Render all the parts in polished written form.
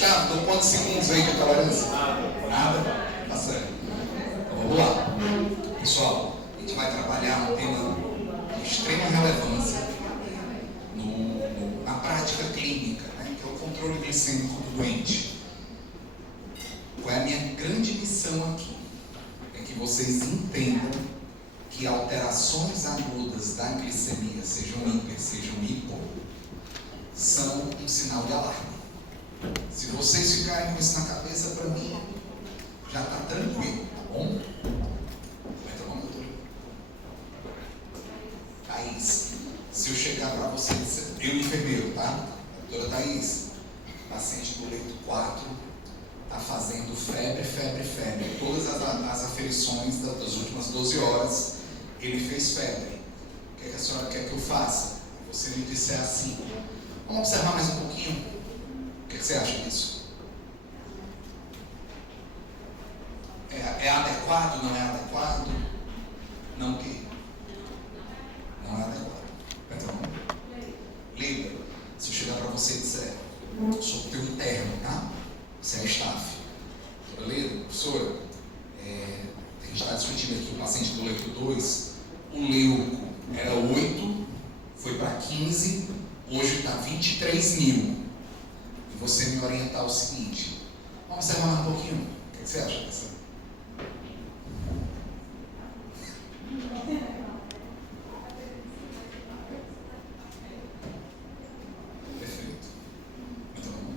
Gustavo, então quantos segundos aí de tolerância? Nada? Tá certo. Então vamos lá. Pessoal, a gente vai trabalhar um tema de extrema relevância na prática clínica, né, que é o controle glicêmico do doente. Qual é a minha grande missão aqui? É que vocês entendam que alterações agudas da glicemia, sejam hiper, sejam hipo, são um sinal de alarme. Se vocês ficarem com isso na cabeça, para mim, já está tranquilo, tá bom? Vai tomar uma doutora. Thaís, se eu chegar para você, eu enfermeiro, tá? Doutora Thaís, paciente do leito 4, está fazendo febre. Todas as aferições das últimas 12 horas, ele fez febre. O que é que a senhora quer que eu faça? Você me disser assim, vamos observar mais um pouquinho? O que você acha disso? É adequado? Não é adequado? Não o quê? Não é adequado. Então, Lida, se eu chegar para você e disser, sou teu interno, tá? Você é staff. Doutora Lida, professora, a gente está discutindo aqui o paciente do leito 2, o leuco era 8, foi para 15, hoje está 23 mil. E você me orientar o seguinte, vamos observar mais um pouquinho. O que você acha dessa? Perfeito. Muito bom.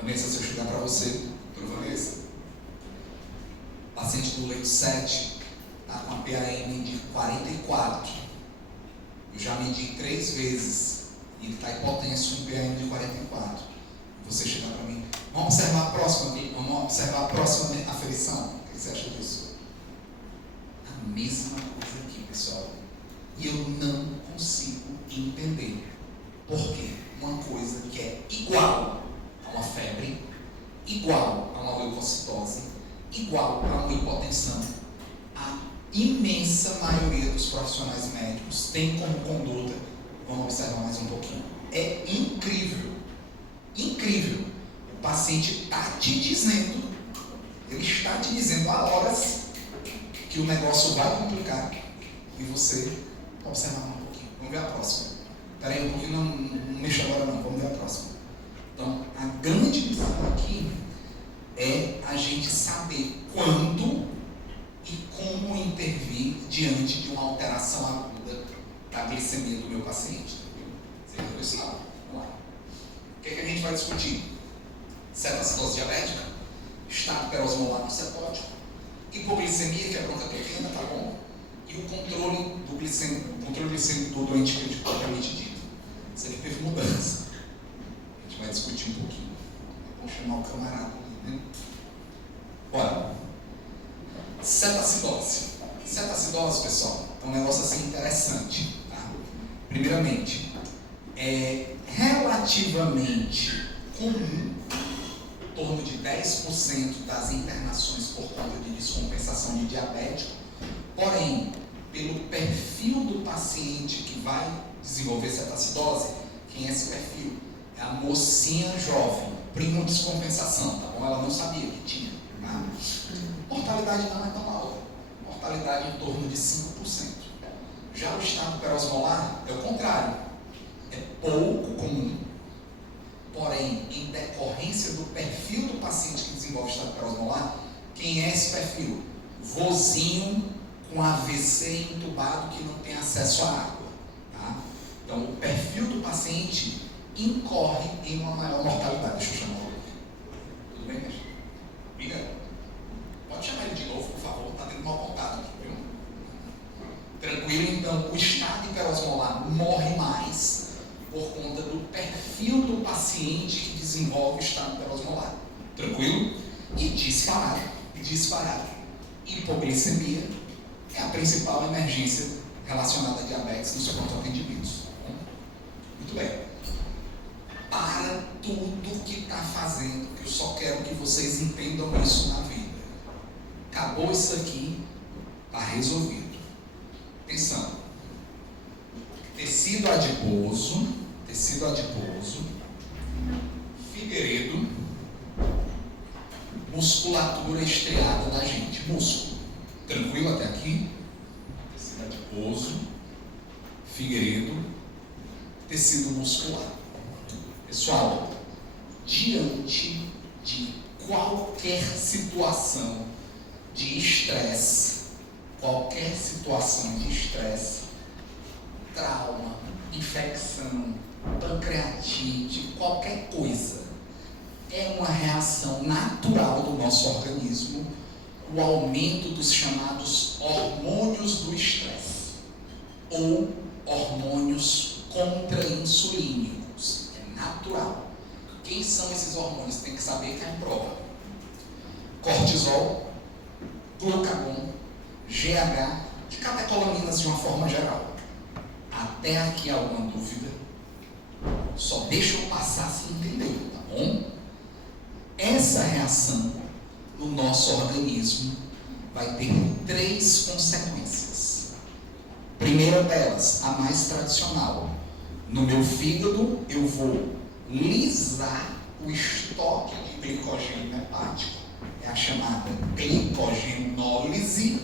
Vanessa, se eu chegar para você, doutora Vanessa, paciente do leito 7 está com a PAM de 44. Eu já medi 3 vezes e ele está hipotenso em PAM de 44. E você chegar para mim, vamos observar a próxima aferição. O que você acha disso? A mesma coisa aqui, pessoal. E eu não consigo entender por que uma coisa que é igual a uma febre, igual a uma leucocitose, igual a uma hipotensão, a imensa maioria dos profissionais médicos tem como conduta, vamos observar mais um pouquinho, é incrível, incrível. O paciente está te dizendo, ele está te dizendo há horas que o negócio vai complicar e você observa mais um pouquinho. Vamos ver a próxima. Espera aí um pouquinho, não mexa agora não, vamos ver a próxima. Então, a grande missão aqui é a gente saber quando e como intervir diante de uma alteração aguda da glicemia do meu paciente. Você entendeu isso? Não. Vamos lá. O que é que a gente vai discutir? Cetacitose diabética, estado perosmolar no cetose, hipoglicemia, que é bronca pequena, tá bom? E o controle glicêmico do doente crítico propriamente dito. Se ele teve mudança, a gente vai discutir um pouquinho. Vamos chamar o camarada ali, né? Bora. Cetacidose. Cetacidose, pessoal, é um negócio assim interessante, tá? Primeiramente, é relativamente comum, em torno de 10% das internações por conta de descompensação de diabético, porém, pelo perfil do paciente que vai desenvolver cetacidose, quem é esse perfil? É a mocinha jovem, primo descompensação, tá bom? Ela não sabia que tinha, tá? Mortalidade não é tão alta, mortalidade em torno de 5%. Já o estado perosmolar é o contrário, é pouco comum, porém, em decorrência do perfil do paciente que desenvolve estado perosmolar, quem é esse perfil? Vozinho com AVC entubado que não tem acesso à água, tá? Então, o perfil do paciente incorre em uma maior mortalidade. Deixa eu chamar o outro. Tudo bem, mestre? Obrigado. Pode chamar ele de novo, por favor, está tendo mau contato aqui, viu? Tranquilo, então, o estado hiperosmolar morre mais por conta do perfil do paciente que desenvolve o estado hiperosmolar. Tranquilo? E disparado. Hipoglicemia é a principal emergência relacionada a diabetes nos pronto atendimentos. Tá? Muito bem. Para tudo que está fazendo, que eu só quero que vocês entendam isso na vida. Acabou isso aqui, está resolvido. Atenção. Tecido adiposo tecido adiposo, figueiredo, musculatura estriada da gente, músculo. Tranquilo até aqui? Tecido adiposo, figueiredo, tecido muscular. Pessoal, diante de qualquer situação de estresse, trauma, infecção, pancreatite, qualquer coisa, é uma reação natural do nosso organismo, o aumento dos chamados hormônios do estresse, ou hormônios contra-insulínicos. É natural. Quem são esses hormônios? Tem que saber que é em prova. Cortisol, glucagon, GH, de catecolaminas de uma forma geral. Até aqui alguma dúvida? Só deixa eu passar se entender, tá bom? Essa reação no nosso organismo vai ter 3 consequências. Primeira delas, a mais tradicional. No meu fígado, eu vou lisar o estoque de glicogênio hepático, é a chamada glicogenólise,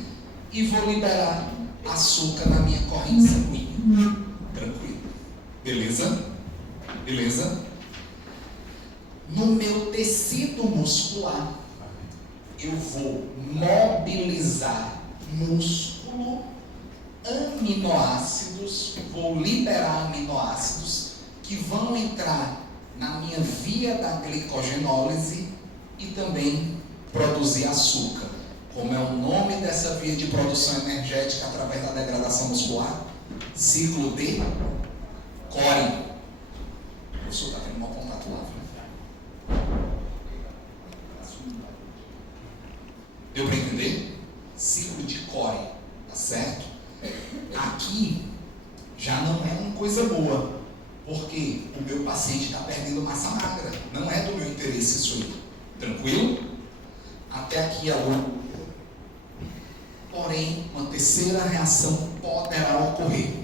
e vou liberar açúcar na minha corrente sanguínea. Tranquilo. Beleza? Beleza? No meu tecido muscular, eu vou mobilizar músculo, aminoácidos, vou liberar aminoácidos que vão entrar na minha via da glicogenólise e também produzir açúcar. Como é o nome dessa via de produção energética através da degradação muscular? Ciclo de Cori. O professor está tendo mau contato lá, viu? Deu para entender? Ciclo de Cori, tá certo? Aqui já não é uma coisa boa, porque o meu paciente está perdendo massa magra. Não é do meu interesse isso aí. Tranquilo? Até aqui a lua. Porém, uma terceira reação poderá ocorrer.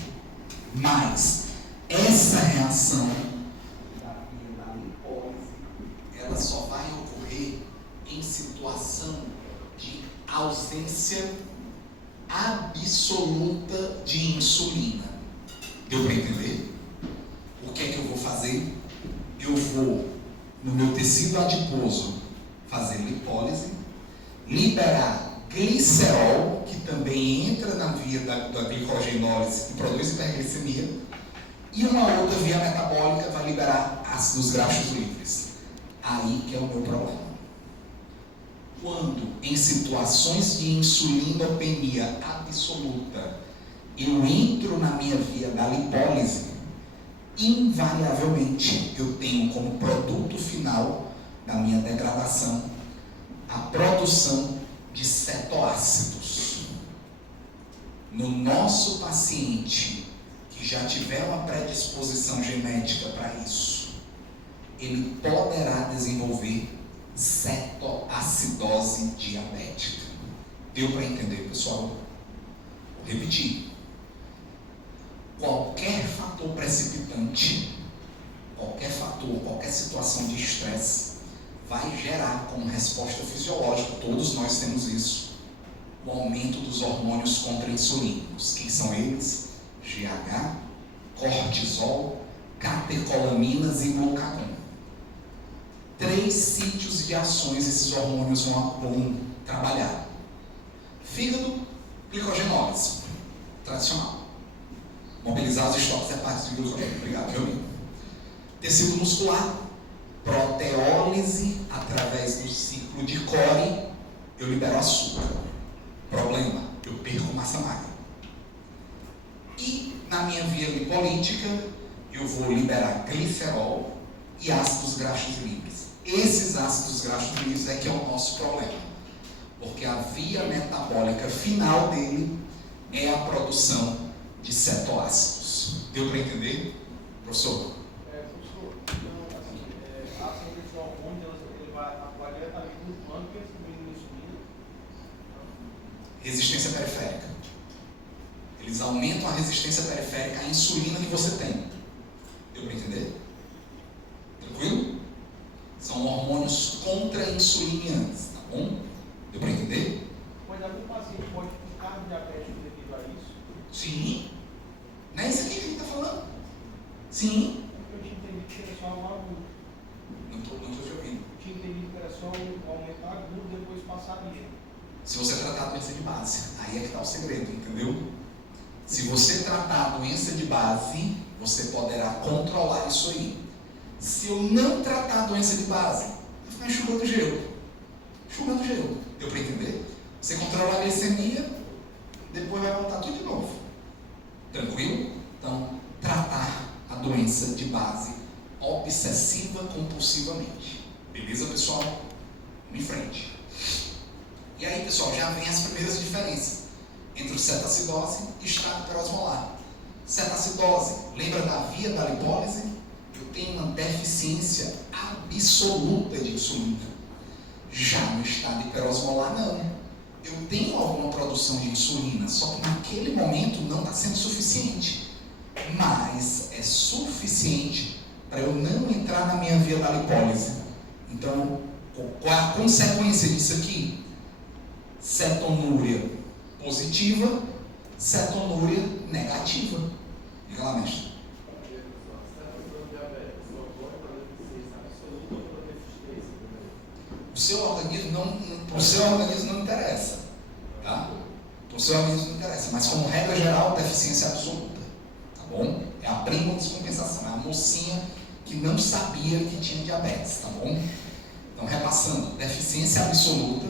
Mas essa reação da lipólise, ela só vai ocorrer em situação de ausência absoluta de insulina. Deu para entender? O que é que eu vou fazer? Eu vou, no meu tecido adiposo, fazer lipólise, liberar glicerol, que também entra na via da glicogenólise e produz hiperglicemia, e uma outra via metabólica vai liberar ácidos graxos livres. Aí que é o meu problema. Quando, em situações de insulinopenia absoluta, eu entro na minha via da lipólise, invariavelmente eu tenho como produto final da minha degradação a produção de cetoácidos. No nosso paciente que já tiver uma predisposição genética para isso, ele poderá desenvolver cetoacidose diabética. Deu para entender, pessoal? Vou repetir. Qualquer fator precipitante, qualquer situação de estresse vai gerar como resposta fisiológica, todos nós temos isso, o aumento dos hormônios contra-insulínicos. Quem são eles? GH, cortisol, catecolaminas e glucagon. 3 sítios de ações esses hormônios vão trabalhar. Fígado, glicogenólise, tradicional. Mobilizar os estoques hepáticos de glicogênio. Obrigado, meu amigo. Tecido muscular, proteólise, através do ciclo de Cori, eu libero açúcar. Problema, eu perco massa magra. E na minha via lipolítica, eu vou liberar glicerol e ácidos graxos livres. Esses ácidos graxos livres é que é o nosso problema, porque a via metabólica final dele é a produção de cetoácidos. Deu para entender, professor? Professor, então, assim, a ação desses hormônios, ele vai atuar diretamente no pâncreas, diminuindo a insulina? Resistência periférica. Eles aumentam a resistência periférica à insulina que você tem. Deu Deu para entender? Tranquilo? São hormônios contra-insulinianos, tá bom? Deu para entender? Mas algum paciente pode ficar diabético devido a isso? Sim. Não é isso aqui que a gente está falando? Sim. Eu tinha entendido que era só um agudo. Não estou te ouvindo. Eu tinha entendido que era só um aumento agudo e depois passaria. Se você tratar a doença de base, aí é que está o segredo, entendeu? Se você tratar a doença de base, você poderá controlar isso aí. Se eu não tratar a doença de base, vai ficar enxugando gelo. Enxugando gelo. Deu para entender? Você controla a glicemia, depois vai voltar tudo de novo. Tranquilo? Então, tratar a doença de base obsessiva compulsivamente. Beleza, pessoal? Vamos em frente. E aí, pessoal, já vem as primeiras diferenças entre o cetacidose e estado hiperosmolar. Cetacidose, lembra da via da lipólise? Eu tenho uma deficiência absoluta de insulina. Já no estado hiperosmolar, não. Eu tenho alguma produção de insulina, só que naquele momento não está sendo suficiente. Mas é suficiente para eu não entrar na minha via da lipólise. Então, qual a consequência disso aqui? Cetonúria positiva, cetonúria negativa. Diga lá, mestre. O seu organismo não interessa, tá? O seu organismo não interessa, mas como regra geral, deficiência absoluta, tá bom? É a prima descompensação, é a mocinha que não sabia que tinha diabetes, tá bom? Então, repassando, deficiência absoluta,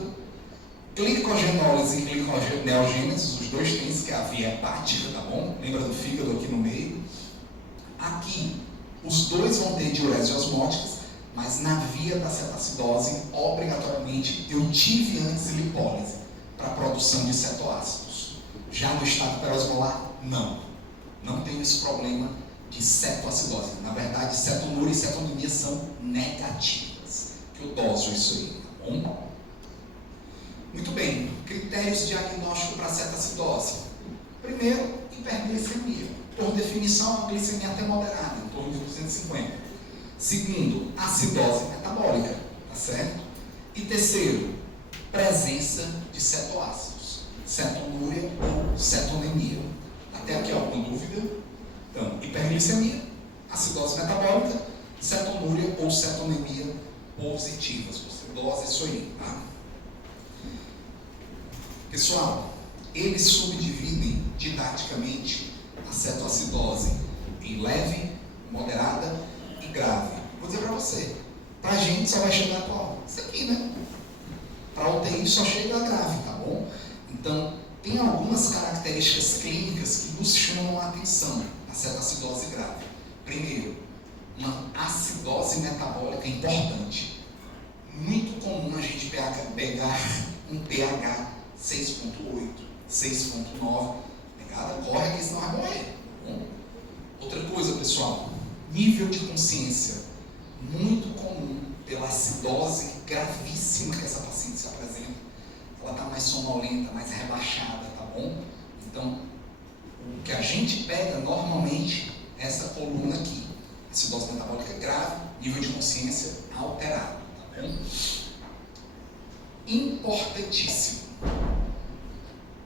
glicogenólise e gliconeogênese, os dois têm isso, que é a via hepática, tá bom? Lembra do fígado aqui no meio? Aqui, os dois vão ter diurese osmóticas, mas na via da cetacidose, obrigatoriamente, eu tive antes lipólise para a produção de cetoácidos. Já no estado hiperosmolar, não. Não tenho esse problema de cetoacidose. Na verdade, cetonúria e cetonemia são negativas. Que eu doso isso aí, tá bom? Muito bem. Critérios diagnósticos para cetacidose. Primeiro, hiperglicemia. Por definição, a glicemia até moderada, em torno de 250. Segundo, acidose metabólica, tá certo? E terceiro, presença de cetoácidos, cetonúria ou cetonemia. Até aqui, alguma dúvida? Então, hiperglicemia, acidose metabólica, cetonúria ou cetonemia positivas. Você dosa isso aí, tá? Pessoal, eles subdividem didaticamente a cetoacidose em leve, moderada e grave. Vou dizer para você, para a gente só vai chegar qual? Isso aqui, né? Para a UTI só chega a grave, tá bom? Então, tem algumas características clínicas que nos chamam a atenção na cetoacidose grave. Primeiro, uma acidose metabólica importante. Muito comum a gente pegar um pH 6.8, 6.9. Pegada, corre aqui, senão vai morrer. Tá bom? Outra coisa, pessoal, nível de consciência. Muito comum pela acidose gravíssima que essa paciente se apresenta. Ela está mais sonolenta, mais relaxada, tá bom? Então, o que a gente pega normalmente é essa coluna aqui. Acidose metabólica grave, nível de consciência alterado, tá bom? Importantíssimo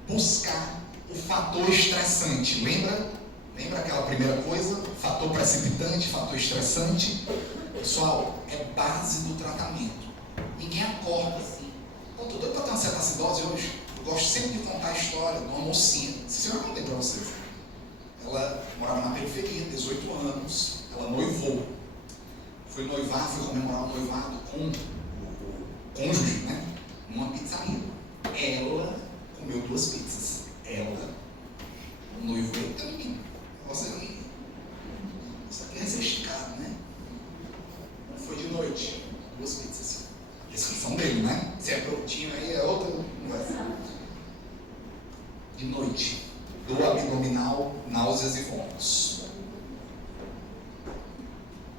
buscar o fator estressante. Lembra aquela primeira coisa? Fator precipitante, fator estressante. Pessoal, é base do tratamento. Ninguém acorda assim. Eu tô doido para ter uma cetacidose hoje. Eu gosto sempre de contar a história de uma mocinha. Se eu contei para vocês. Ela morava na periferia, 18 anos. Ela noivou. Foi noivar, foi comemorar o noivado com o cônjuge, né? Numa pizzaria. Ela comeu 2 pizzas. Ela, o noivo, eita menino, isso aqui é ser esticado, né? Foi de noite, 2 pizzas. Descrição dele, né? Se é prontinho aí é outra conversa. De noite, dor abdominal, náuseas e vômitos.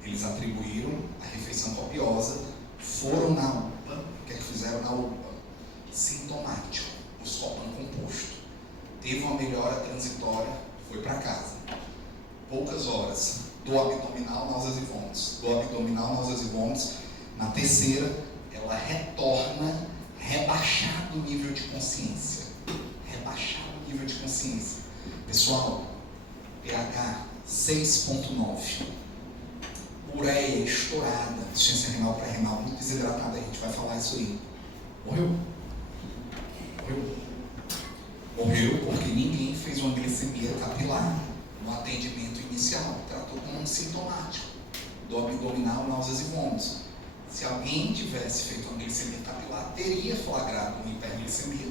Eles atribuíram a refeição copiosa, foram na UPA. O que é que fizeram na UPA? Sintomático, buscopan composto. Teve uma melhora transitória, foi para casa. Poucas horas, do abdominal, náuseas e vômitos. Do abdominal, náuseas e vômitos. Na terceira, ela retorna rebaixado o nível de consciência. Rebaixado o nível de consciência. Pessoal, pH 6.9. Ureia estourada, insuficiência renal pré-renal, muito desidratada, a gente vai falar isso aí. Morreu? Morreu porque ninguém fez uma glicemia capilar no atendimento inicial, tratou como um sintomático do abdominal, náuseas e vômitos. Se alguém tivesse feito uma glicemia capilar, teria flagrado uma hiperglicemia.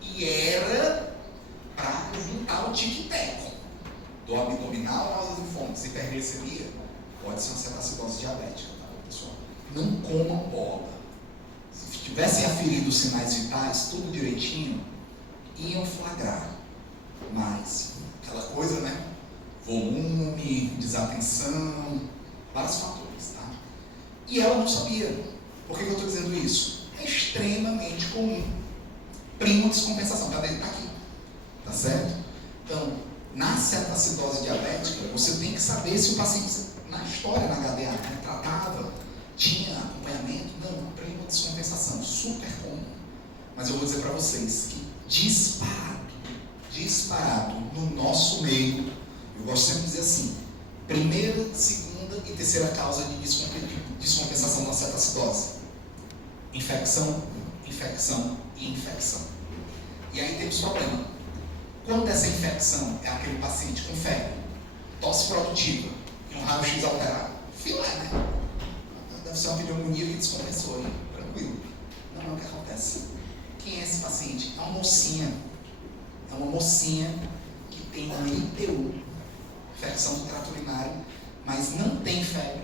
E era para juntar o tic-teco do abdominal, náuseas e vômitos. Hiperglicemia pode ser uma cetacidose diabética, tá bom, pessoal? Não comam bola. Se tivessem aferido os sinais vitais, tudo direitinho, iam flagrar. Mas, aquela coisa, né? Volume, desatenção, vários fatores, tá? E ela não sabia. Por que eu estou dizendo isso? É extremamente comum. Primo descompensação, cadê ele? Está aqui. Tá certo? Então, na cetacidose diabética, você tem que saber se o paciente, na história, na HDA, né, tratava, tinha acompanhamento. Não, primo descompensação, super comum. Mas eu vou dizer para vocês que disparado no nosso meio, eu gosto sempre de dizer assim, primeira, segunda e terceira causa de descompensação na cetacidose: infecção, infecção e infecção. E aí temos problema. Quando essa infecção é aquele paciente com febre, tosse produtiva e um raio-x alterado, filé, né? Deve ser uma pneumonia que descompensou aí, tranquilo. Não é o que acontece. Quem é esse paciente? É uma mocinha. É uma mocinha que tem uma ITU, infecção do trato urinário, mas não tem febre,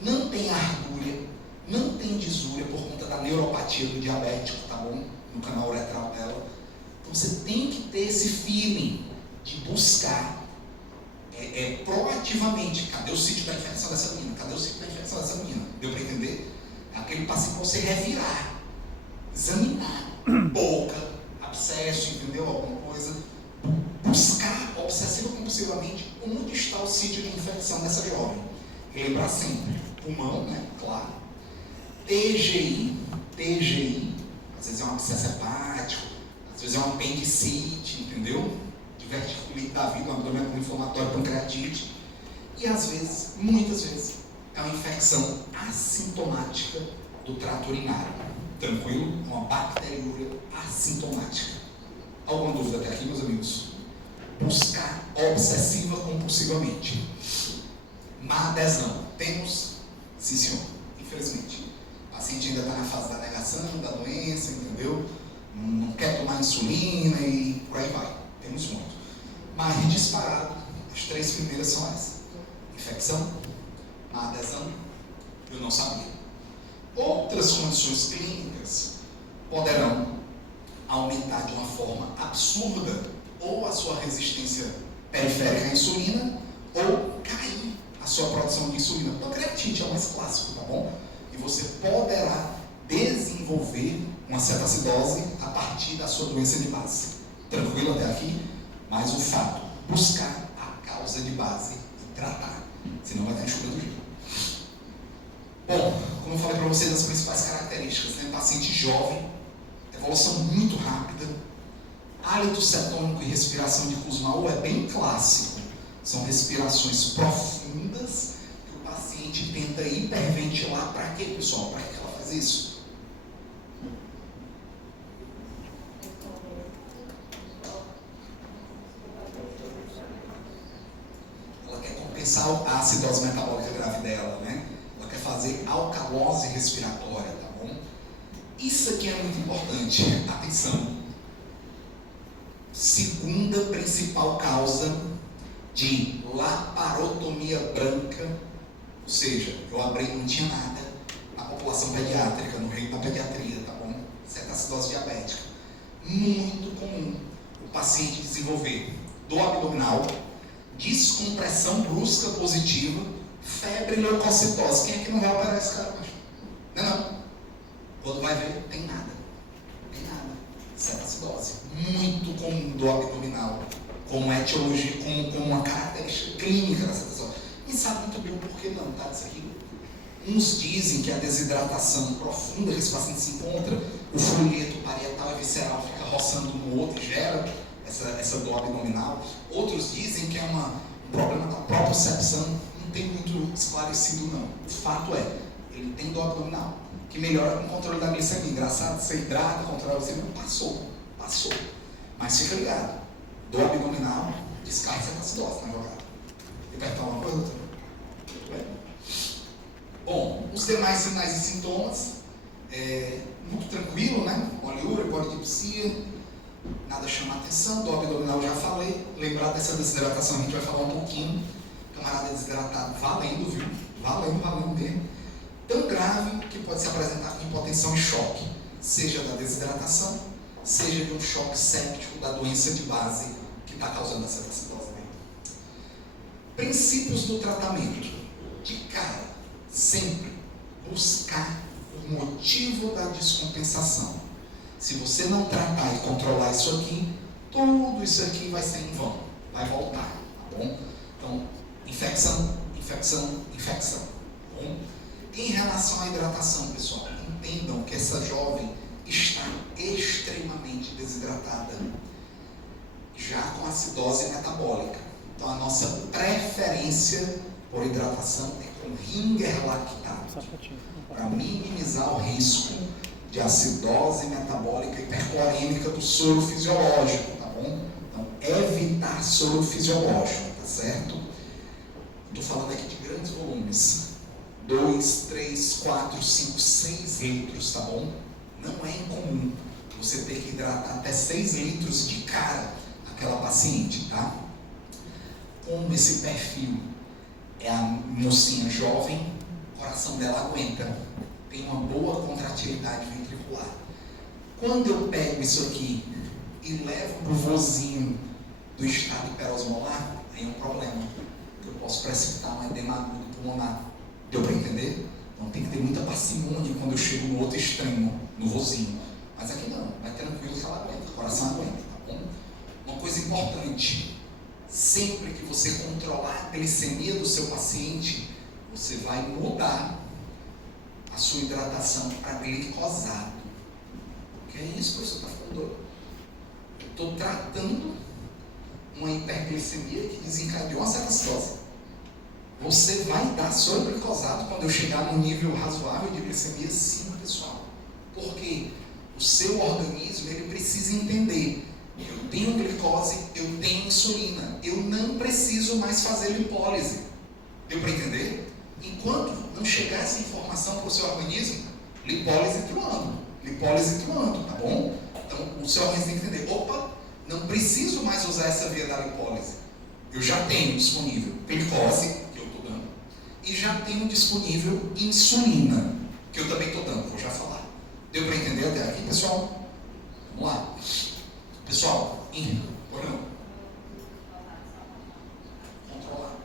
não tem ardúria, não tem disúria por conta da neuropatia do diabético, tá bom? No canal uretral dela. Então você tem que ter esse feeling de buscar proativamente. Cadê o sítio da infecção dessa menina? Cadê o sítio da infecção dessa menina? Deu para entender? É aquele paciente que você revirar, examinar, boca, abscesso, entendeu? Alguma coisa. Buscar obsessivo-compulsivamente onde está o sítio de infecção dessa jovem. Lembrar sempre, pulmão, né? Claro. TGI, às vezes é um abscesso hepático, às vezes é um apendicite, entendeu? Diverticulite da vida, um abdômen inflamatório, pancreatite. E às vezes, muitas vezes, é uma infecção assintomática do trato urinário. Tranquilo? É uma bacteriúria assintomática. Alguma dúvida até aqui, meus amigos? Buscar obsessiva compulsivamente. Má adesão. Temos? Sim, senhor. Infelizmente. O paciente ainda está na fase da negação da doença, entendeu? Não quer tomar insulina e por aí vai. Temos muito. Mas disparado, as três primeiras são essas: infecção, má adesão, eu não sabia. Outras condições clínicas poderão aumentar de uma forma absurda ou a sua resistência periférica à insulina ou cair a sua produção de insulina. Pancreatite é o mais clássico, tá bom? E você poderá desenvolver uma cetacidose a partir da sua doença de base. Tranquilo até aqui? Mas o fato, buscar a causa de base e tratar, senão vai estar enxugando o gelo. Bom, como eu falei para vocês, as principais características, né? Paciente jovem, evolução muito rápida, hálito cetônico e respiração de Kussmaul é bem clássico. São respirações profundas que o paciente tenta hiperventilar. Para quê, pessoal? Para que ela faz isso? Ela quer compensar a acidose metabólica grave dela, né? Ela quer fazer alcalose respiratória, tá bom? Isso aqui é muito importante. Atenção. Segunda principal causa de laparotomia branca, ou seja, eu abri e não tinha nada na população pediátrica, no reino da pediatria, tá bom? Cetacidose diabética. Muito comum o paciente desenvolver dor abdominal, descompressão brusca positiva, febre e leucocitose. Quem é que não vai operar esse cara? Não é não. Quando vai ver, tem nada. Tem nada. Cetacidose. Muito comum do abdominal, como etiologia, como uma característica clínica da cetacidose. Em sabe muito bem o porquê não, tá? Isso aqui. Uns dizem que a desidratação profunda que esse paciente se encontra, o folheto parietal e visceral fica roçando no outro e gera essa dor abdominal. Outros dizem que é um problema da propriocepção, não tem muito esclarecido não. O fato é, ele tem dor abdominal, que melhora com o controle da glicemia. Engraçado, você hidrata, controla a glicemia, passou. Mas fica ligado, dor abdominal, descarga essa acidose na jogada. Quer perguntar uma coisa, doutor? Bom, os demais sinais e sintomas, muito tranquilo, né? Poliúria, polidipsia, nada chama atenção. Dor abdominal já falei. Lembrar dessa desidratação, a gente vai falar um pouquinho. Camarada desidratado, valendo, viu? Valendo mesmo. Tão grave que pode se apresentar com hipotensão e choque, seja da desidratação, seja de um choque séptico da doença de base que está causando essa acidose. Princípios do tratamento. De cara, sempre buscar o motivo da descompensação. Se você não tratar e controlar isso aqui, tudo isso aqui vai ser em vão, vai voltar, tá bom? Então, infecção, tá bom? Em relação à hidratação, pessoal, entendam que essa jovem está extremamente desidratada, já com acidose metabólica. Então, a nossa preferência por hidratação é com ringer lactato, para minimizar o risco de acidose metabólica hiperclorêmica do soro fisiológico, tá bom? Então, evitar soro fisiológico, tá certo? Estou falando aqui de grandes volumes, 2, 3, 4, 5, 6 litros, tá bom? Não é incomum você ter que hidratar até 6 litros de cara aquela paciente, tá? Como esse perfil é a mocinha jovem, o coração dela aguenta, tem uma boa contratilidade ventricular. Quando eu pego isso aqui e levo para o vozinho do estado hiperosmolar, aí é um problema, eu posso precipitar um edema agudo pulmonar. Deu para entender? Então tem que ter muita parcimônia quando eu chego no outro extremo, no vozinho. Mas aqui não, vai tranquilo que ela aguenta, o coração aguenta, tá bom? Uma coisa importante, sempre que você controlar a glicemia do seu paciente, você vai mudar a sua hidratação para glicosado. Que é isso, professor? Está ficando doido? Eu estou tratando uma hiperglicemia que desencadeou uma cetoacidose. Você vai dar soro glicosado quando eu chegar num nível razoável de glicemia? Sim, pessoal. Porque o seu organismo, ele precisa entender: eu tenho glicose, eu tenho insulina, eu não preciso mais fazer lipólise. Deu para entender? Enquanto não chegar essa informação para o seu organismo, lipólise truando, tá bom? Então, o seu organismo tem que entender: opa, não preciso mais usar essa via da lipólise. Eu já tenho disponível glicose, que eu estou dando, e já tenho disponível insulina, que eu também estou dando, vou já falar. Deu para entender até aqui, pessoal? Vamos lá. Pessoal, controlar.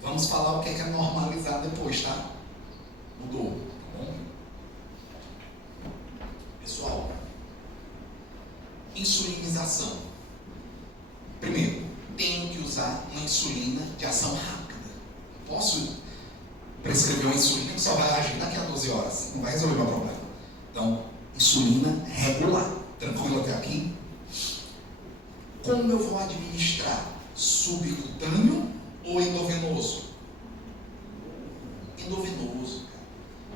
Vamos falar o que é normalizar depois, tá? Mudou, tá bom? Pessoal, insulinização. Primeiro, tenho que usar uma insulina de ação rápida. Posso prescrever uma insulina que só vai agir daqui a 12 horas. Não vai resolver o meu problema. Então, insulina regular. Tranquilo até aqui? Como eu vou administrar? Subcutâneo ou endovenoso? Endovenoso.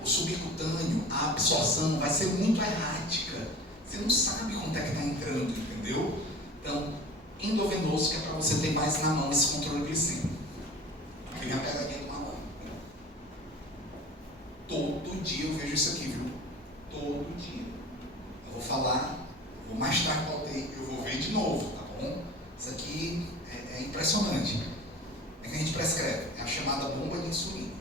O subcutâneo, a absorção vai ser muito errática. Você não sabe quanto é que está entrando, entendeu? Então, endovenoso, que é para você ter mais na mão esse controle glicêmico. Aqui vem a pegadinha do malandro. Todo dia eu vejo isso aqui, viu? Todo dia. Eu vou falar, mais tarde eu vou ver de novo, tá bom? Isso aqui é impressionante. É que a gente prescreve, é a chamada bomba de insulina.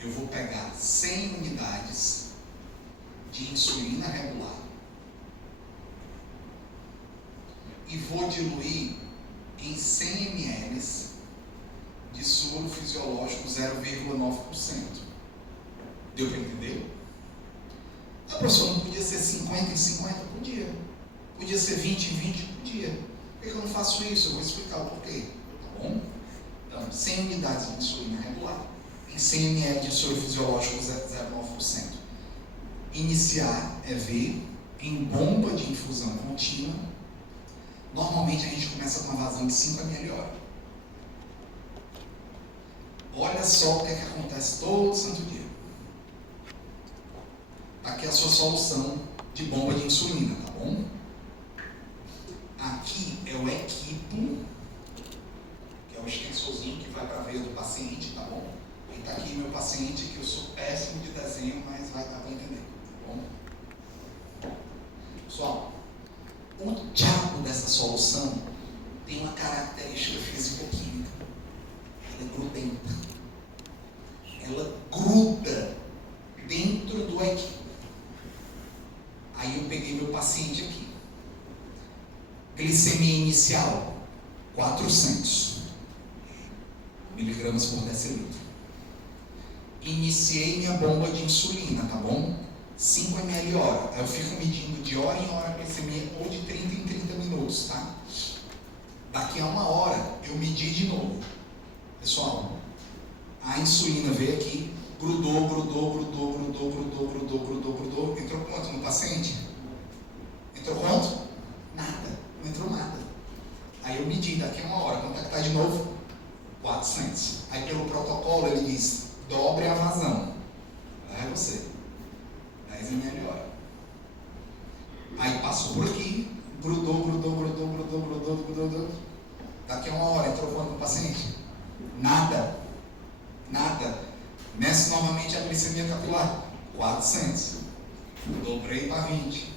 Eu vou pegar 100 unidades de insulina regular e vou diluir em 100 ml de soro fisiológico 0,9%. Deu para entender? A professora não podia ser 50 em 50? Podia. Podia ser 20 em 20? Podia. Por que eu não faço isso? Eu vou explicar o porquê. Tá bom? Então, 100 unidades de insulina regular. Em 100 ml de soro fisiológico 0,9%. Iniciar é ver em bomba de infusão contínua. Normalmente a gente começa com uma vazão de 5 ml hora. Olha só o que é que acontece todo santo dia. Aqui é a sua solução de bomba de insulina, tá bom? Aqui é o equipo, que é o extensorzinho que vai para a veia do paciente, tá bom? E está aqui meu paciente, que eu sou péssimo de desenho, mas vai dar para entender, tá bom? Pessoal, o diabo dessa solução tem uma característica físico-química. Ela é grudenta. Ela gruda dentro do equipo. Aí eu peguei meu paciente aqui. Glicemia inicial, 400 miligramas por decilitro. Iniciei minha bomba de insulina, tá bom? 5 ml hora. Aí eu fico medindo de hora em hora a glicemia, ou de 30 em 30 minutos, tá? Daqui a 1 hora, eu medi de novo. Pessoal, a insulina veio aqui, grudou. Entrou quanto no paciente? Entrou quanto? Nada. Não entrou nada. Aí eu medi daqui a 1 hora. Quanto é que está de novo? 400. Aí pelo protocolo ele diz, dobre a vazão. Aí você. 10 ml hora. Aí passou por aqui, grudou. Daqui a 1 hora entrou quanto no paciente? Nada. Meço novamente a glicemia capilar. 400. Dobrei para 20.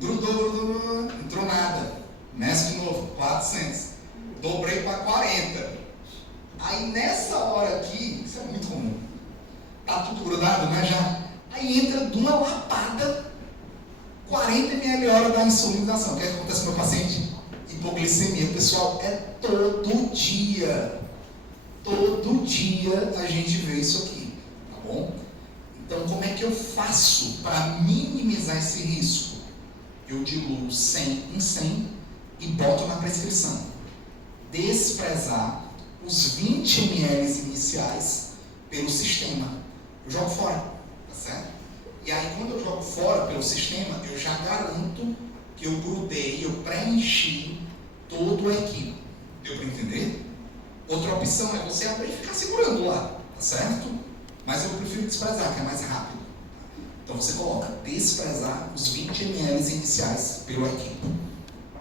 Grudou, entrou nada. Meço de novo. 400. Dobrei para 40. Aí nessa hora aqui, isso é muito comum. Tá tudo grudado, né? Já. Aí entra de uma lapada 40 ml hora da insulinização. O que é que acontece com o meu paciente? Hipoglicemia, pessoal, é todo dia. Todo dia a gente vê isso aqui, tá bom? Então, como é que eu faço para minimizar esse risco? Eu diluo 100 em 100 e boto na prescrição. Desprezar os 20 ml iniciais pelo sistema. Eu jogo fora, tá certo? E aí, quando eu jogo fora pelo sistema, eu já garanto que eu grudei, eu preenchi todo o equipo. Deu para entender? Outra opção é você abrir e ficar segurando lá, tá certo? Mas eu prefiro desprezar, que é mais rápido. Então você coloca desprezar os 20 ml iniciais pelo equipo.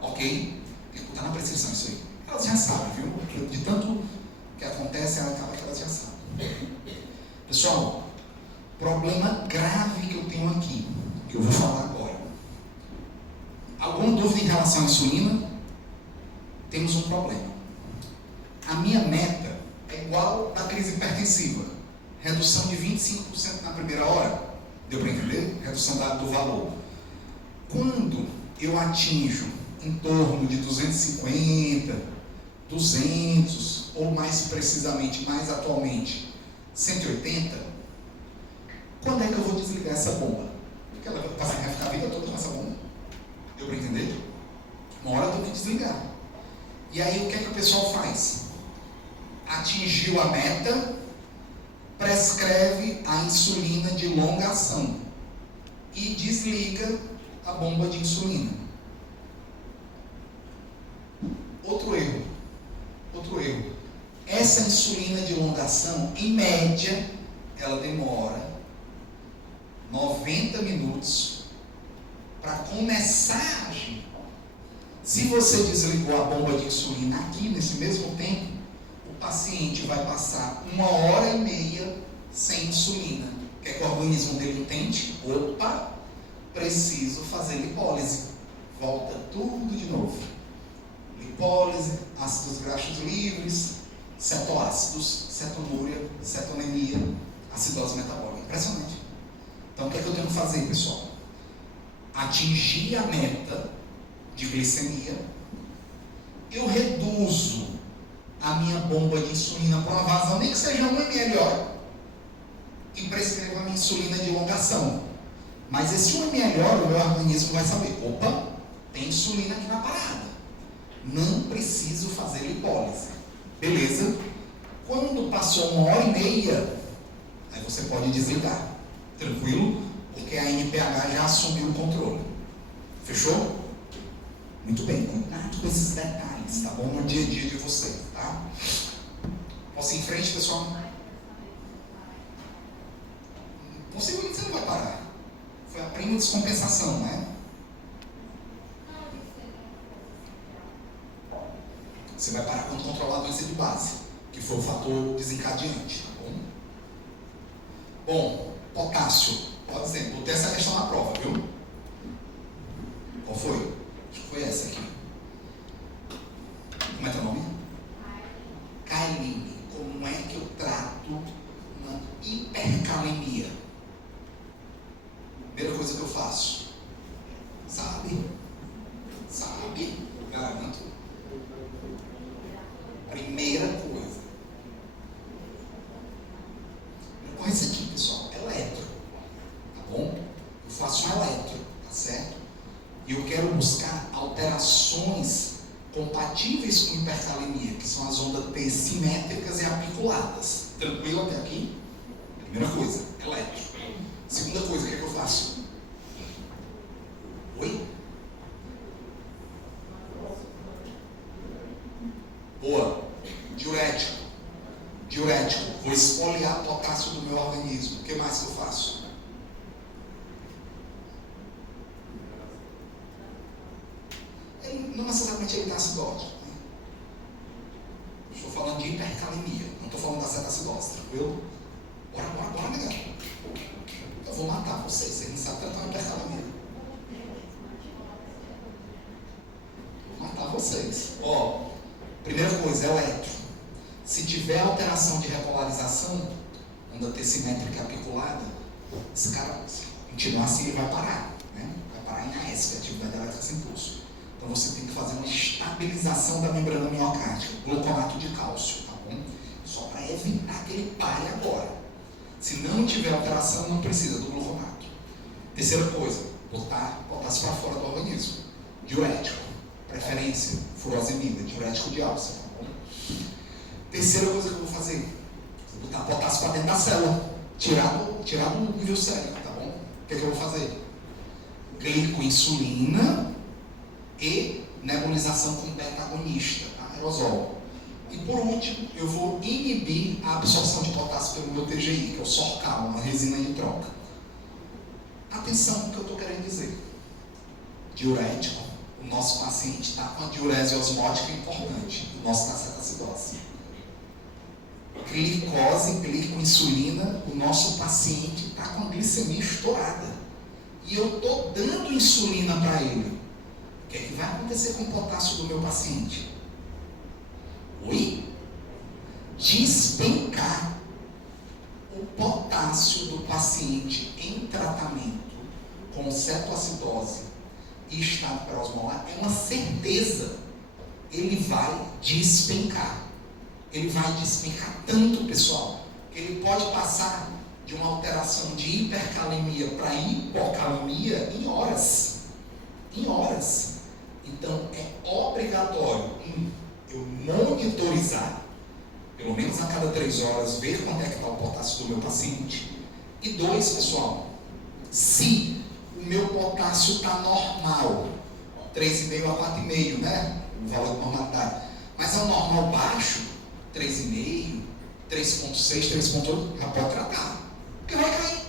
Ok? Está na prescrição isso aí. Elas já sabem, viu? De tanto que acontece, ela acaba que elas já sabem. Pessoal, problema grave que eu tenho aqui, que eu vou falar agora. Alguma dúvida em relação à insulina? Temos um problema. A minha meta é igual à crise hipertensiva. Redução de 25% na primeira hora. Deu para entender? Redução do valor. Quando eu atinjo em torno de 250, 200, ou mais precisamente, mais atualmente, 180, quando é que eu vou desligar essa bomba? Porque ela vai ficar a vida toda com essa bomba. Deu para entender? Uma hora eu tenho que desligar. E aí o que é que o pessoal faz? Atingiu a meta, prescreve a insulina de longa ação e desliga a bomba de insulina. Outro erro. Essa insulina de longa ação, em média, ela demora 90 minutos para começar a agir. Se você desligou a bomba de insulina aqui, nesse mesmo tempo, o paciente vai passar 1h30 sem insulina. Quer que o organismo dele entende? Opa, preciso fazer lipólise. Volta tudo de novo. Lipólise, ácidos graxos livres, cetoácidos, cetonúria, cetonemia, acidose metabólica. Impressionante. Então, o que é que eu tenho que fazer, pessoal? Atingir a meta de glicemia, eu reduzo a minha bomba de insulina para uma vazão, nem que seja 1 ml hora, e prescrevo a minha insulina de longa ação. Mas esse 1 ml, o meu organismo vai saber, opa, tem insulina aqui na parada. Não preciso fazer lipólise. Beleza? Quando passou 1h30, aí você pode desligar. Tranquilo? Porque a NPH já assumiu o controle. Fechou? Muito bem, cuidado com esses detalhes, tá bom? No dia a dia de você, tá? Posso ir em frente, pessoal? Possivelmente você não vai parar. Foi a prima descompensação, né? Você vai parar quando controlar a doença de base, que foi o fator desencadeante, tá bom? Bom, potássio. Por exemplo, botei essa questão na prova, viu? Qual foi? Acho que foi essa aqui. Como é teu nome? Kailine. Como é que eu trato uma hipercalemia? Primeira coisa que eu faço. Sabe? Garanto. Primeira coisa. Olha isso aqui, pessoal. Eletro. Tá bom? Eu faço um eletro, tá certo? E eu quero buscar alterações compatíveis com hipercalemia, que são as ondas T simétricas e apiculadas. Tranquilo até aqui? Primeira coisa, eletro. Segunda coisa, o que é que eu faço? Oi? Boa. Diurético. Vou esfoliar potássio do meu organismo. O que mais que eu faço? Não necessariamente ele está acidose. Né? Estou falando de hipercalemia. Não estou falando da cetacidose, tranquilo? Bora, negão. Eu vou matar vocês. Vocês não sabem tratar uma hipercalemia. Vou matar vocês. Ó, primeira coisa, eletro. Se tiver alteração de repolarização, onda T simétrica apiculada, esse cara, continuar assim, ele vai parar. Né? Vai parar em AS, que é atividade elétrica sem pulso. Então você tem que fazer uma estabilização da membrana miocárdica, gluconato de cálcio, tá bom? Só para evitar que ele pare agora. Se não tiver alteração, não precisa do gluconato. Terceira coisa, botar potássio para fora do organismo. Diurético, preferência, furosemida, diurético de alça, tá bom? Terceira coisa que eu vou fazer, vou botar potássio para dentro da célula, tirar do nível sérico, tá bom? O que é que eu vou fazer? Glicoinsulina e nebulização com beta-agonista, tá? Aerosol. E por último, eu vou inibir a absorção de potássio pelo meu TGI, que é o Sorcal, uma resina de troca. Atenção no que eu estou querendo dizer. Diurético, o nosso paciente está com a diurese osmótica importante, o nosso está cetacidose. Glicose, glicoinsulina, o nosso paciente está com a glicemia estourada. E eu estou dando insulina para ele. O que é que vai acontecer com o potássio do meu paciente? Oi? Despencar. O potássio do paciente em tratamento com cetoacidose e estado pré-osmolar é uma certeza. Ele vai despencar. Ele vai despencar tanto, pessoal, que ele pode passar de uma alteração de hipercalemia para hipocalemia em horas. Em horas. Então, é obrigatório eu monitorizar, pelo menos a cada 3 horas, ver quanto é que está o potássio do meu paciente. E 2, pessoal, se o meu potássio está normal, 3,5 a 4,5, né? O valor de normalidade. Mas é um normal baixo, 3,5, 3,6, 3,8, já pode tratar. Porque vai cair.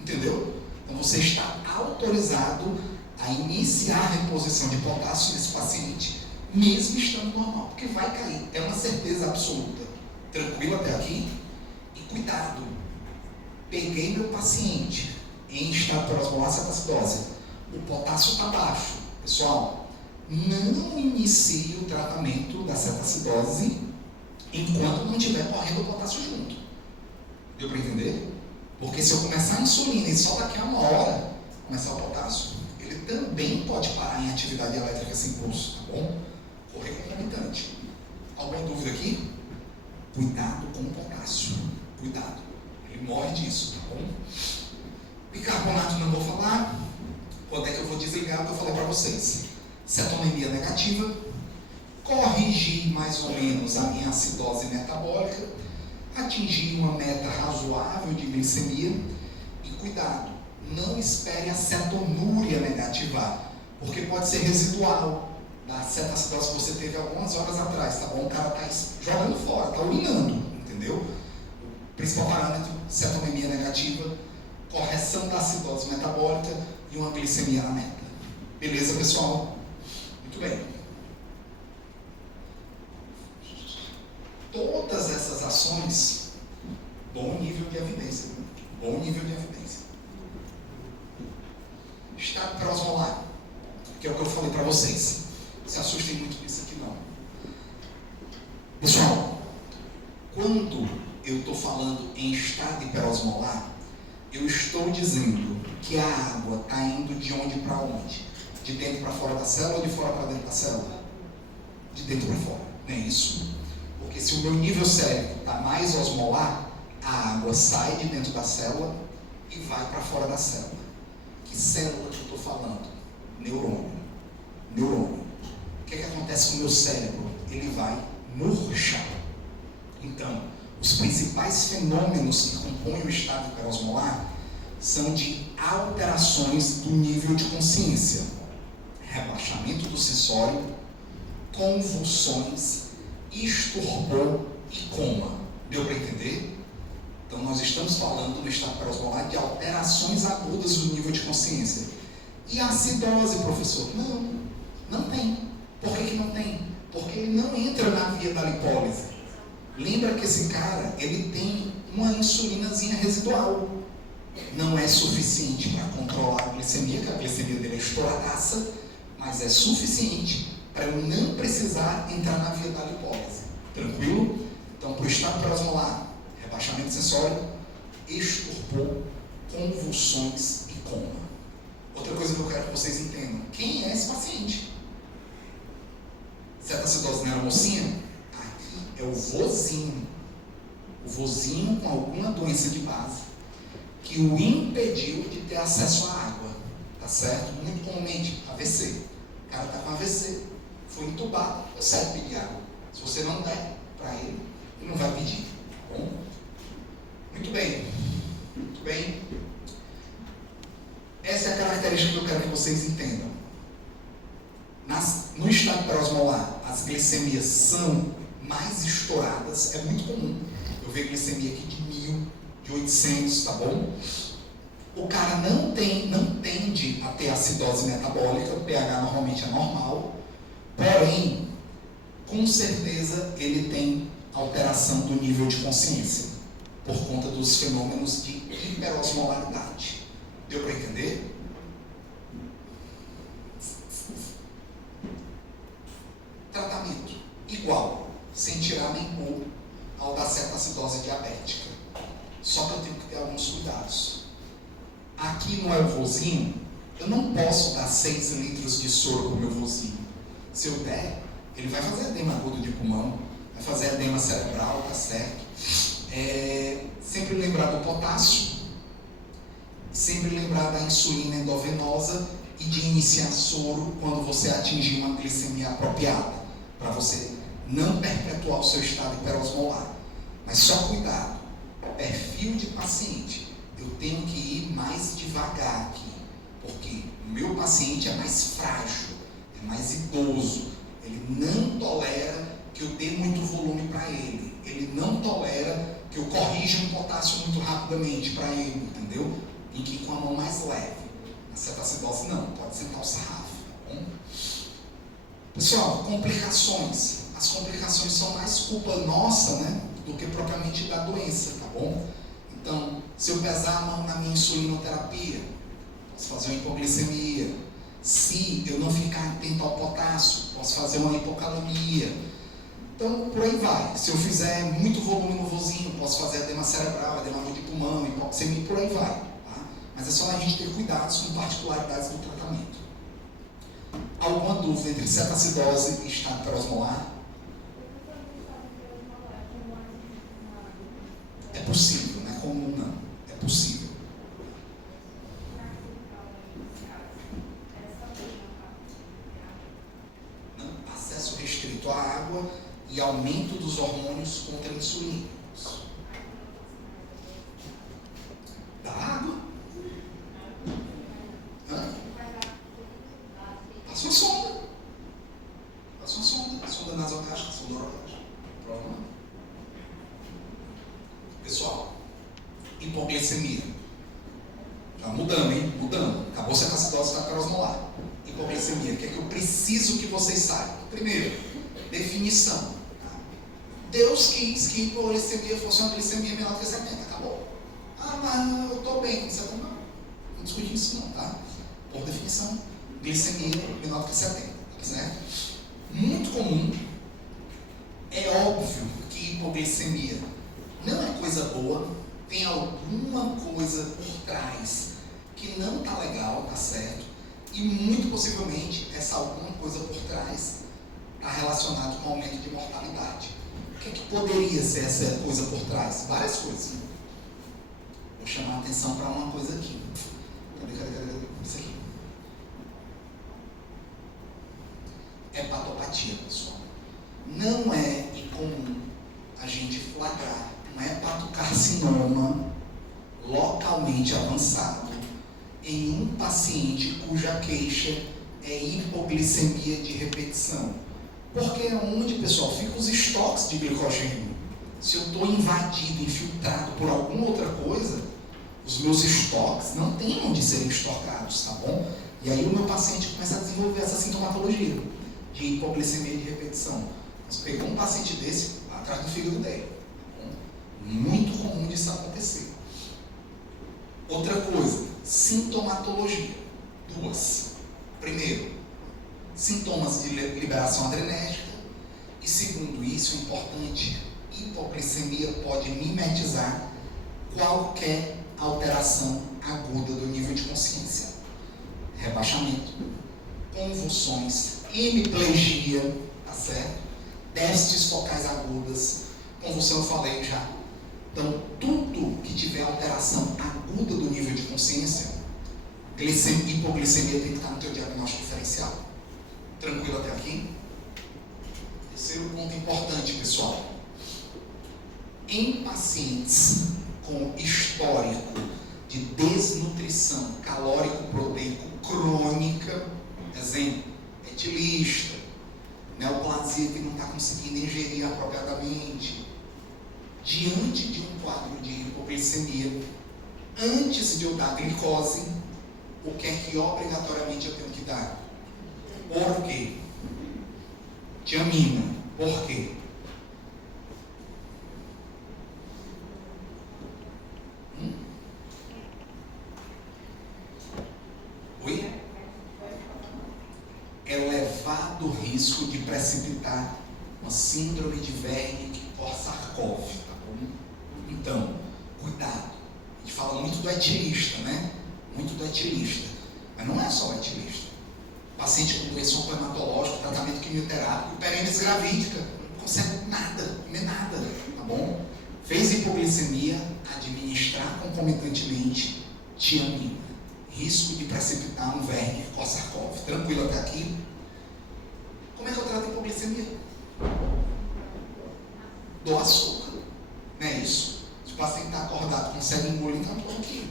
Entendeu? Então você está autorizado a iniciar a reposição de potássio nesse paciente, mesmo estando normal, porque vai cair. É uma certeza absoluta. Tranquilo até aqui? E cuidado. Peguei meu paciente em estado pré-osmolar cetacidose. O potássio está baixo. Pessoal, não inicie o tratamento da cetacidose enquanto não estiver correndo o potássio junto. Deu para entender? Porque se eu começar a insulina e só daqui a 1 hora começar o potássio, ele também pode parar em atividade elétrica sem pulso, tá bom? Correr concomitante. Alguma dúvida aqui? Cuidado com o potássio. Cuidado. Ele morre disso, tá bom? Bicarbonato não vou falar. Quando é que eu vou desligar? Eu falei para vocês. Cetonemia negativa, corrigir mais ou menos a minha acidose metabólica, atingir uma meta razoável de glicemia e cuidado, não espere a cetonúria negativar, porque pode ser residual da cetoacidose que você teve algumas horas atrás, tá bom? O cara está jogando fora, está urinando, entendeu? O principal parâmetro, cetonemia negativa, correção da acidose metabólica e uma glicemia na meta. Beleza, pessoal? Muito bem. Todas essas ações, bom nível de evidência. Bom nível de evidência. Estado pré-osmolar, que é o que eu falei para vocês. Se assustem muito disso aqui não. Pessoal, quando eu estou falando em estado hiperosmolar, eu estou dizendo que a água está indo de onde para onde? De dentro para fora da célula ou de fora para dentro da célula? De dentro para fora, não é isso? Porque se o meu nível sérico está mais osmolar, a água sai de dentro da célula e vai para fora da célula. Que célula que eu estou falando? Neurônio. Neurônio. O que é que acontece com o meu cérebro? Ele vai murchar. Então, os principais fenômenos que compõem o estado hiperosmolar são de alterações do nível de consciência, rebaixamento do sensório, convulsões, estupor e coma. Deu para entender? Então, nós estamos falando no estado hiperosmolar de alterações agudas do nível de consciência. E a acidose, professor? Não tem. Por que não tem? Porque ele não entra na via da lipólise. Lembra que esse cara, ele tem uma insulinazinha residual. Não é suficiente para controlar a glicemia, que a glicemia dele é estouradaça, mas é suficiente para eu não precisar entrar na via da lipólise. Tranquilo? Então, para o estado pré-osmolar, rebaixamento sensório, estupor, convulsões e coma. Outra coisa que eu quero que vocês entendam. Quem é esse paciente? Cetoacidose não era mocinha? É o vozinho. O vozinho com alguma doença de base que o impediu de ter acesso à água. Tá certo? Muito comumente, AVC. O cara está com AVC. Foi entubado. Você vai pedir água. Se você não der para ele, ele não vai pedir. Tá bom? Muito bem. Muito bem. Essa é a característica que eu quero que vocês entendam. No estado pré-osmolar, as glicemias são mais estouradas, é muito comum eu ver glicemia aqui de 1000, de 800, tá bom? O cara não tende a ter acidose metabólica, o pH normalmente é normal, porém, com certeza ele tem alteração do nível de consciência, por conta dos fenômenos de hiperosmolaridade. Deu para entender? Tratamento igual, sem tirar nem pôr, ao da cetoacidose diabética. Só que eu tenho que ter alguns cuidados. Aqui no meu vozinho, eu não posso dar 6 litros de soro para o meu vozinho. Se eu der, ele vai fazer edema agudo de pulmão, vai fazer edema cerebral, tá certo? Sempre lembrar do potássio, sempre lembrar da insulina endovenosa e de iniciar soro quando você atingir uma glicemia apropriada, para você não perpetuar o seu estado hiperosmolar. Mas só cuidado, perfil de paciente, eu tenho que ir mais devagar aqui, porque o meu paciente é mais frágil, é mais idoso, ele não tolera que eu dê muito volume para ele não tolera que eu corrija um potássio muito rapidamente para ele, entendeu? E que com a mão mais leve. A cetoacidose não, pode sentar o sarrafo, tá bom? Pessoal, complicações. As complicações são mais culpa nossa, né, do que propriamente da doença, tá bom? Então, se eu pesar a mão na minha insulinoterapia, posso fazer uma hipoglicemia. Se eu não ficar atento ao potássio, posso fazer uma hipocalemia. Então, por aí vai. Se eu fizer muito volume no vozinho, posso fazer edema cerebral, edema de pulmão, hipoxemia, por aí vai. Tá? Mas é só a gente ter cuidados com particularidades do tratamento. Alguma dúvida entre cetoacidose e estado hiperosmolar? É possível, não é comum não. É possível. restrito à água e aumento dos hormônios contra-insulínicos. Da água? Faça uma sonda. Faça uma sonda. Sonda nasogástrica, sonda orogástrica. Problema. Pessoal, hipoglicemia. Já mudando, hein? Mudando. Acabou-se a acidose da osmolar. Hipoglicemia. O que é que eu preciso que vocês saibam? Primeiro, definição. Deus quis que hipoglicemia fosse uma glicemia menor que 70. Acabou. Ah, mas eu estou bem com 70. Não discute isso não, tá? Por definição, glicemia menor que 70. Tá certo? Muito comum. É óbvio que hipoglicemia não é coisa boa. Tem alguma coisa por trás que não está legal, tá certo? E muito possivelmente essa alguma coisa por trás está relacionada com o aumento de mortalidade. O que é que poderia ser essa coisa por trás? Várias coisas. Vou chamar a atenção para uma coisa aqui. Cadê? Isso aqui. Hepatopatia, pessoal. Não é incomum a gente flagrar um hepatocarcinoma localmente avançado em um paciente cuja queixa é hipoglicemia de repetição. Porque é onde, pessoal, ficam os estoques de glicogênio. Se eu estou invadido, infiltrado por alguma outra coisa, os meus estoques não têm onde serem estocados, tá bom? E aí o meu paciente começa a desenvolver essa sintomatologia de hipoglicemia de repetição. Nós pegamos um paciente desse atrás do fígado dele. Tá bom? Muito comum disso acontecer. Outra coisa, sintomatologia. Duas. Primeiro, sintomas de liberação adrenérgica. E segundo isso, importante, hipoglicemia pode mimetizar qualquer alteração aguda do nível de consciência. Rebaixamento, convulsões, hemiplegia, tá certo? Déficits focais agudas, convulsão eu falei já. Então, tudo que tiver alteração aguda do nível de consciência, hipoglicemia tem que estar no teu diagnóstico diferencial. Tranquilo até aqui? Terceiro ponto importante, pessoal. Em pacientes com histórico de desnutrição calórico-proteico crônica, exemplo, etilista, neoplasia que não está conseguindo ingerir apropriadamente, diante de um quadro de hipoglicemia, antes de eu dar glicose, o que é que obrigatoriamente eu tenho que dar? Por quê? Tiamina. Por quê? Oi? Elevado risco de precipitar uma síndrome de Wernicke-Korsakoff, tá bom? Então, cuidado. A gente fala muito do etilista, né? Muito do etilista. Mas não é só o etilista. Paciente com doença oncohematológica, tratamento quimioterápico, hiperêmese gravídica, não consegue nada, comer nada, tá bom? Fez hipoglicemia, administrar concomitantemente tiamina. Risco de precipitar um Wernicke-Korsakoff. Tranquilo até aqui? Como é que eu trato hipoglicemia? Dou açúcar. Não é isso? Se o paciente está acordado, consegue engolir, então estou aqui.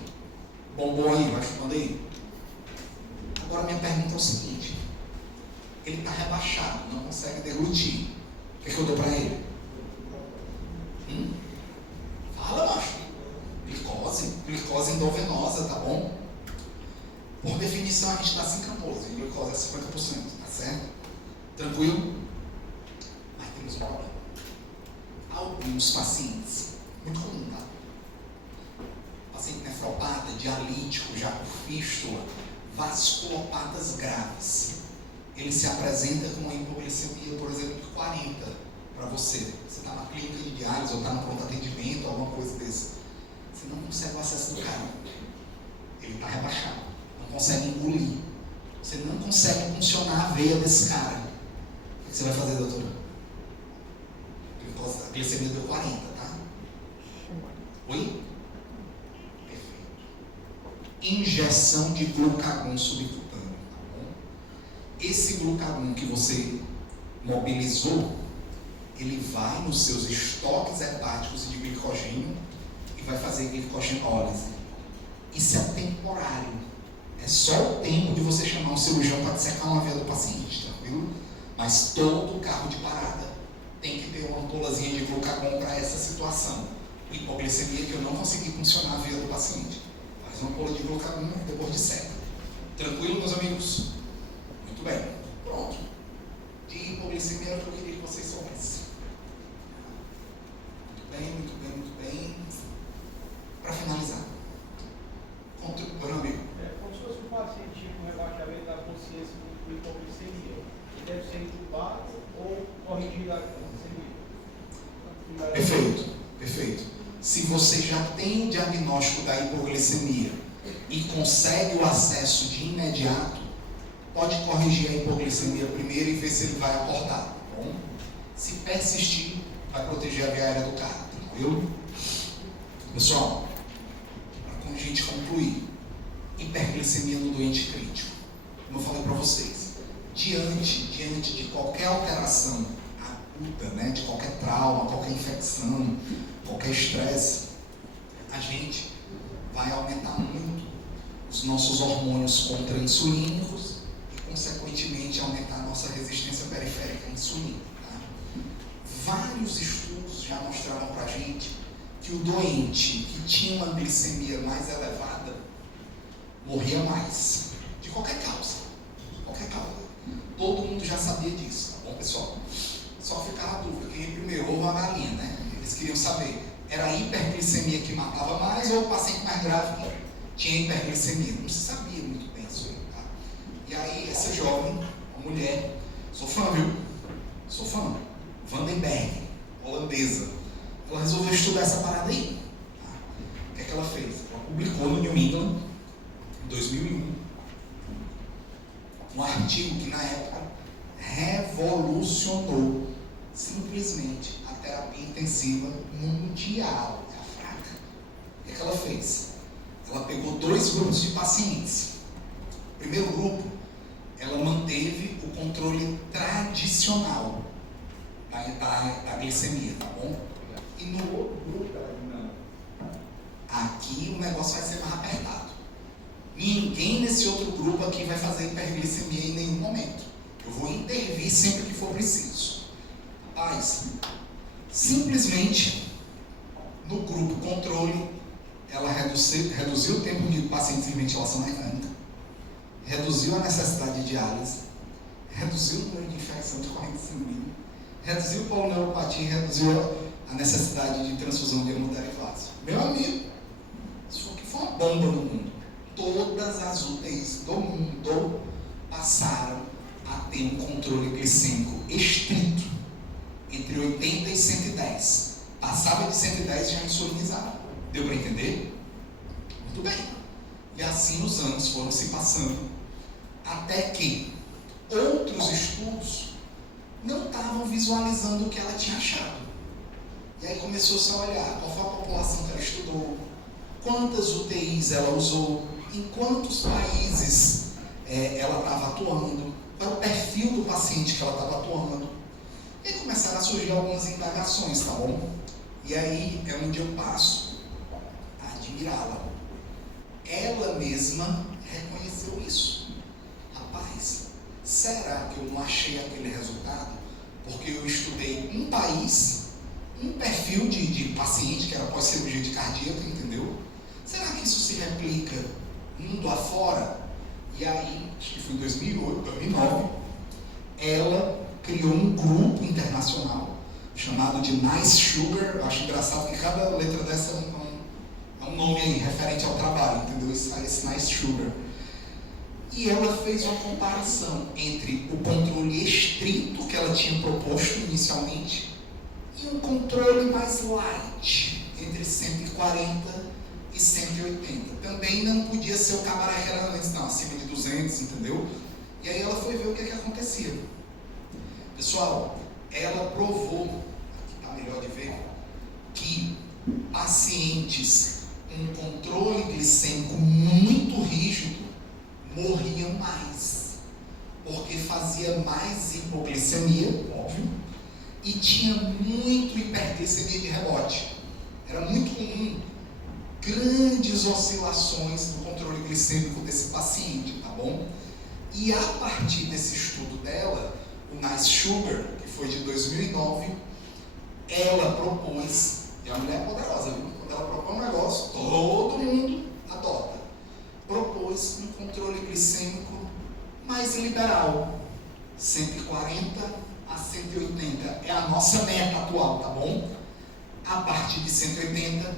Bombom aí, vai chupando aí. Agora minha pergunta é o seguinte: ele está rebaixado, não consegue deglutir. O que é que eu dou para ele? Fala, macho. Glicose endovenosa, tá bom? Por definição, a gente dá 5 ampolas, e glicose é 50%, tá certo? Tranquilo? Mas temos um problema. Alguns pacientes, muito comum, tá? Paciente nefropata, dialítico, já por fístula, vasculopatas graves. Ele se apresenta com uma hipoglicemia, por exemplo, de 40 para você. Você está na clínica de diálise ou está no pronto atendimento, alguma coisa desse. Você não consegue o acesso do cara. Ele está rebaixado. Não consegue engolir. Você não consegue funcionar a veia desse cara. O que você vai fazer, doutora? A glicemia deu 40, tá? Oi? Injeção de glucagon subcutâneo, tá bom? Esse glucagon que você mobilizou, ele vai nos seus estoques hepáticos de glicogênio e vai fazer glicogenólise. Isso é temporário. É só o tempo de você chamar um cirurgião para dissecar uma veia do paciente, tranquilo? Mas todo carro de parada tem que ter uma ampulazinha de glucagon para essa situação. Hipoglicemia que eu não consegui funcionar a veia do paciente. Faz uma ampola de glucagon depois de seca. Tranquilo, meus amigos? Muito bem. Pronto. De hipoglicemia era o que eu queria que vocês soubessem. Muito bem, muito bem, muito bem. Para finalizar. Meu amigo. Como se fosse um paciente com rebaixamento da consciência com hipoglicemia. Ele deve ser entubado ou corrigir a glicemia? Perfeito, perfeito. Se você já tem o diagnóstico da hipoglicemia e consegue o acesso de imediato, pode corrigir a hipoglicemia primeiro e ver se ele vai aportar, tá bom? Se persistir, vai proteger a via aérea do carro, tranquilo? Pessoal, para a gente concluir, hiperglicemia no doente crítico. Como eu falei para vocês, diante de qualquer alteração aguda, né, de qualquer trauma, qualquer infecção, qualquer estresse, a gente vai aumentar muito os nossos hormônios contra-insulínicos e, consequentemente, aumentar a nossa resistência periférica à insulina. Tá? Vários estudos já mostraram para a gente que o doente que tinha uma glicemia mais elevada morria mais, de qualquer causa. Qualquer causa. Todo mundo já sabia disso, tá bom, pessoal? Só ficava a dúvida, quem é primeiro, ovo ou a galinha, né? Eles queriam saber, era a hiperglicemia que matava mais ou o paciente mais grave tinha hiperglicemia? Não se sabia muito bem isso aí, tá? E aí, essa jovem, uma mulher, sou fã, viu? Sou fã. Vandenberg, holandesa. Ela resolveu estudar essa parada aí. Tá? O que é que ela fez? Ela publicou no New England, em 2001, um artigo que na época revolucionou simplesmente a terapia intensiva mundial. É a fraca. O que é que ela fez? Ela pegou 2 grupos de pacientes. O primeiro grupo, ela manteve o controle tradicional da glicemia, tá bom? E no outro grupo, ela disse, não. Aqui o negócio vai ser mais apertado. Ninguém nesse outro grupo aqui vai fazer hiperglicemia em nenhum momento. Eu vou intervir sempre que for preciso. Rapaz, simplesmente, no grupo controle, ela reduziu o tempo de pacientes em ventilação mecânica, reduziu a necessidade de diálise, reduziu o número de infecção de corrente sanguínea, reduziu a polineuropatia e reduziu a necessidade de transfusão de hemoderivados. Meu amigo, isso aqui foi uma bomba no mundo. Todas as UTIs do mundo passaram a ter um controle glicêmico estrito entre 80 e 110. Passava de 110 já insulinizava. Deu para entender? Muito bem. E assim os anos foram se passando, até que outros estudos não estavam visualizando o que ela tinha achado. E aí começou-se a olhar qual foi a população que ela estudou, quantas UTIs ela usou, em quantos países ela estava atuando, qual é o perfil do paciente que ela estava atuando. E aí começaram a surgir algumas indagações, tá bom? E aí é onde eu passo a admirá-la. Ela mesma reconheceu isso. Rapaz, será que eu não achei aquele resultado? Porque eu estudei um país, um perfil de paciente que era pós-cirurgia de cardíaca, entendeu? Será que isso se replica mundo afora? E aí, acho que foi em 2008, 2009, ela criou um grupo internacional chamado de Nice Sugar. Eu acho engraçado que cada letra dessa é um nome aí, referente ao trabalho, entendeu? Esse Nice Sugar. E ela fez uma comparação entre o controle estrito que ela tinha proposto inicialmente e um controle mais light, entre 140 e 180. Também não podia ser o cabaré que era antes, não, acima de 200, entendeu? E aí ela foi ver o que acontecia. Pessoal, ela provou, aqui está melhor de ver, que pacientes com controle glicêmico muito rígido morriam mais. porque fazia mais hipoglicemia, óbvio, e tinha muito hiperglicemia de rebote. Era muito comum grandes oscilações no controle glicêmico desse paciente, tá bom? E a partir desse estudo dela, o Nice Sugar, que foi de 2009, ela propôs, e a mulher é poderosa, viu? Quando ela propõe um negócio, todo mundo adota. Propôs um controle glicêmico mais liberal, 140 a 180, é a nossa meta atual, tá bom? A partir de 180,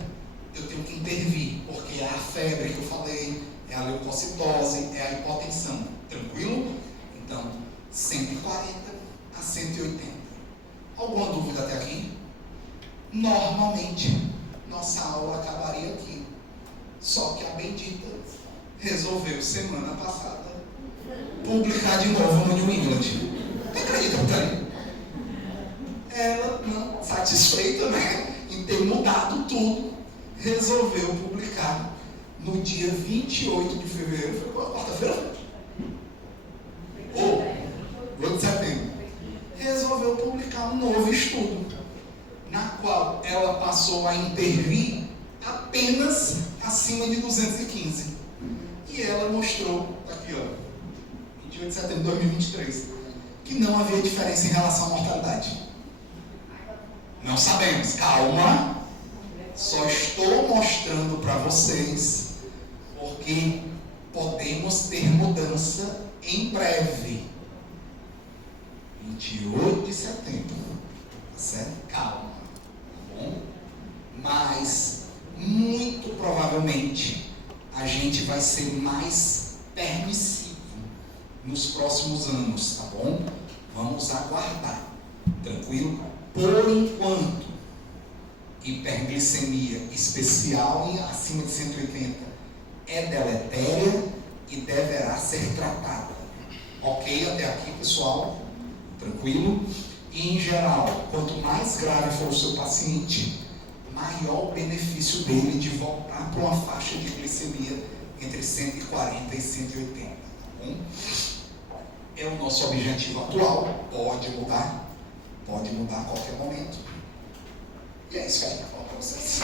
eu tenho que intervir, porque é a febre que eu falei, é a leucocitose, é a hipotensão, tranquilo? Então, 140 a 180. Alguma dúvida até aqui? Normalmente, nossa aula acabaria aqui. Só que a bendita resolveu, semana passada, publicar de novo no New England. Acredita, Tânia? Ela, não satisfeita, né, em ter mudado tudo, resolveu publicar no dia 28 de fevereiro, foi qual? Quarta-feira? Ou 8 de setembro. Resolveu publicar um novo estudo, na qual ela passou a intervir apenas acima de 215. E ela mostrou, aqui ó, 28 de setembro de 2023, que não havia diferença em relação à mortalidade. Não sabemos, calma. Só estou mostrando para vocês, porque podemos ter mudança em breve. 28 de setembro, tá certo? Calma, tá bom? Mas, muito provavelmente, a gente vai ser mais permissivo nos próximos anos, tá bom? Vamos aguardar, tranquilo? Por enquanto, hiperglicemia especial e acima de 180 é deletéria e deverá ser tratada. Ok até aqui, pessoal? Tranquilo? E, em geral, quanto mais grave for o seu paciente, maior o benefício dele de voltar para uma faixa de glicemia entre 140 e 180, tá bom? É o nosso objetivo atual, pode mudar a qualquer momento. E é isso que a gente fala para vocês.